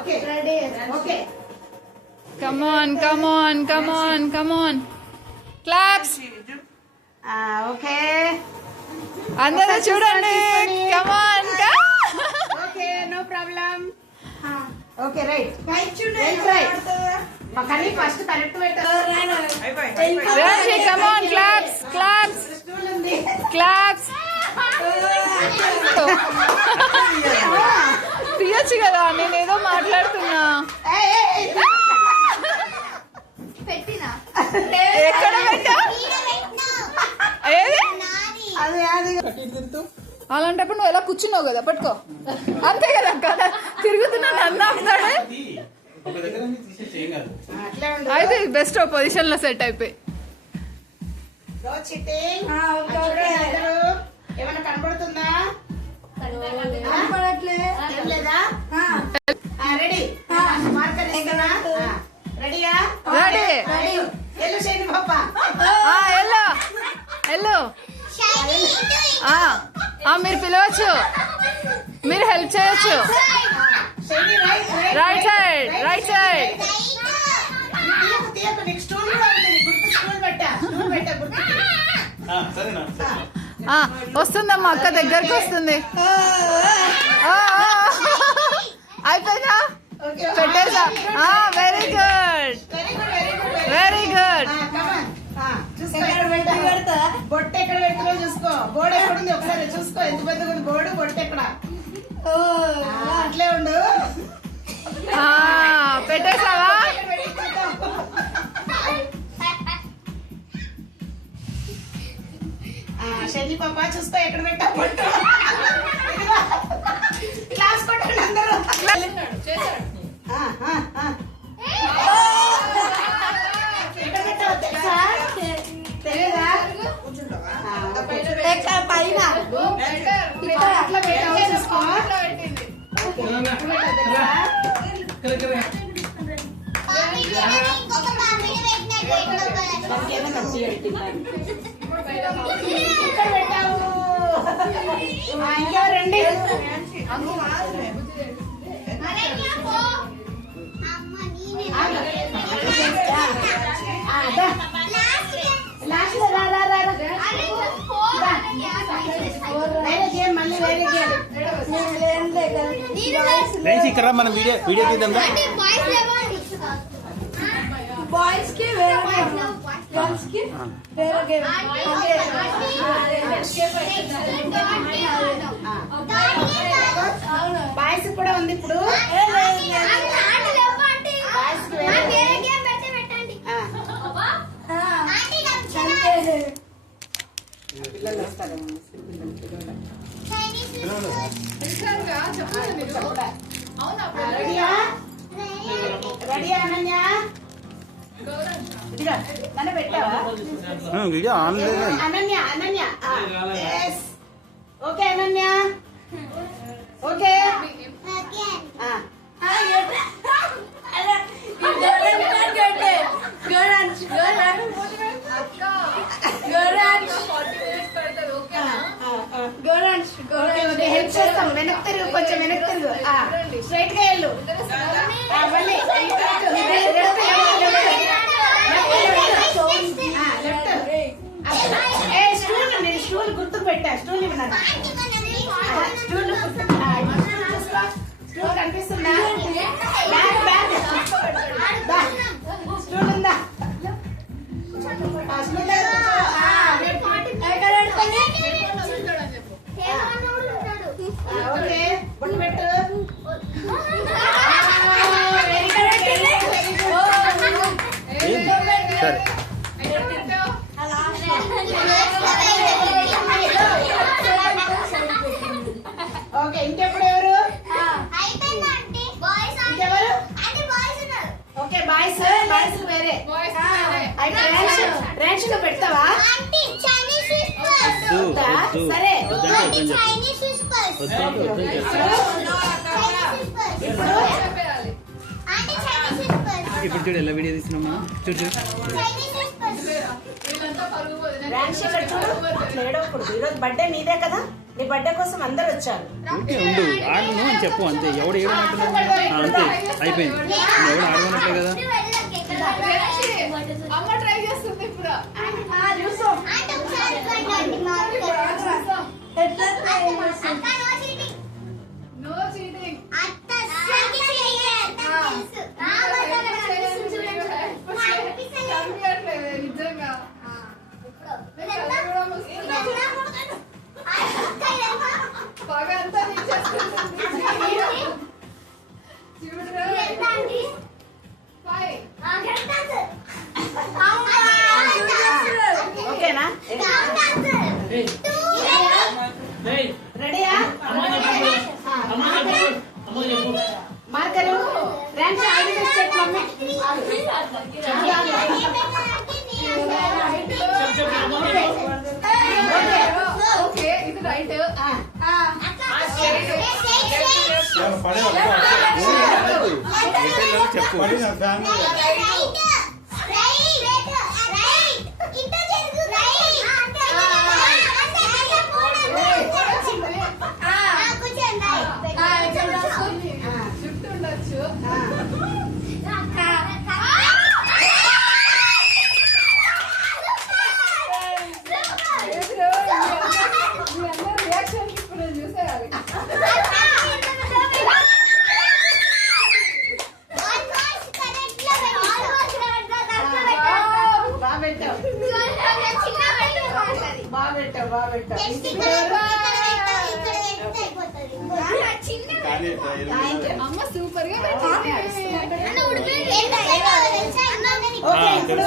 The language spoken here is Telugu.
Okay. Ready. Okay. Come on. Claps. Okay. అందరూ చూడండి. Come on. Okay, no problem. Okay, right. Right. కానీ ఫస్ట్ కరెక్ట్ పెట్టారు. Rashi, come on, claps. తీయచ్చు కదా, నేనేదో మాట్లాడుతున్నా. ఎక్కడ పెట్టా? అలాంటప్పుడు నువ్వు ఎలా కూర్చున్నావు కదా, పట్టుకో. అంతే కదా, కదా తిరుగుతున్నా నన్ను ఆపుతాడే. అయితే బెస్ట్ పొజిషన్ లో సెట్ అయిపోయి. ఏమైనా కనబడుతుందా? రెడీ. మార్కర్ ఇస్తానా? రెడీయా? రెడీ. ఎల్లు శని పాప. ఎల్లు. మీరు పిలవచ్చు, మీరు హెల్ప్ చేయొచ్చు. Right side. వస్తుందమ్మా, అక్క దగ్గరకు వస్తుంది. అయిపోయిందా? పెట్టేసా. Very good. బొట్టు ఎక్కడ పెట్టుకో చూసుకో. బోర్డు ఎక్కడుంది ఒకసారి చూసుకో. ఎంత పెద్దగా ఉంది బోర్డు, బొట్టు ఎక్కడ? అట్లే ఉండు. పెట్టేసావా? శని పాప చూసుకో ఎక్కడ పెట్టా బొట్టు. క్లాస్ కొట్టండి అందరూ. ఎక్కడ పెట్టావు తెలుసా? తెలియదా? పైన అట్లా పెట్టావు చూసుకో. ఇక్కడ పెట్టావు. ఇంకెవరండి? ఇక్కడ మనం వీడియో తీద్దాం. బాయ్స్ కి వేరే గేమ్, గర్ల్స్ కి వేరే గేమ్. బాయ్స్ కూడా ఉంది ఇప్పుడు. పిల్లలు వస్తారు. రెడీ అనన్య? నన్ను పెట్టావా? వీడియో ఆన్ లేదు. Ananya okay. Ananya okay. Help చేస్తాం. వెనక్కి తిరుగు, కొంచెం వెనక్కి తిరుగు. స్ట్రైట్ గా వెళ్ళు. మళ్ళీ స్టూల్ గుర్తు పెట్టా. స్టూల్ ఇవ్వను. స్టూల్ కనిపిస్తుందా? స్టూల్ ఉందా? ఓకే, బొట్టు పెట్టు. సరే. ఓకే, ఇంకెప్పుడు ఎవరు? ఇంకెవరు? ఓకే, బాయ్స్ వేరే. రేషన్ పెడతావా? సరే. ఇప్పుడు చూడు ఎలా వీడియో తీసినామా. చూడు ఈరోజు బర్త్డే నీదే కదా, నీ బర్త్డే కోసం అందరు వచ్చారు. ఊరికే ఉండు ఆడను అని చెప్పు అంతే. ఎవడు ఏడమంటున్నావు అంతే అయిపోయింది. ఎవడు ఆడమన్నట్లే కదా. అమ్మ ట్రై చేస్తుంది ఇప్పుడు. No cheating. నిజంగా పగ అంతా చూడరా. ఓకేనా? రెడీయా? మార్కరు ఫ్రెండ్స్ ఆడి చెప్పు మమ్మీ. ఓకే ఇది రైట్. చెప్పు జుట్టు ఉండొచ్చు. రియాక్షన్ ఇప్పుడు నేను చూసేయాలి. బాగా పెట్టావు. అమ్మ సూపర్ గా పెట్టింది. ఓకే ఇప్పుడు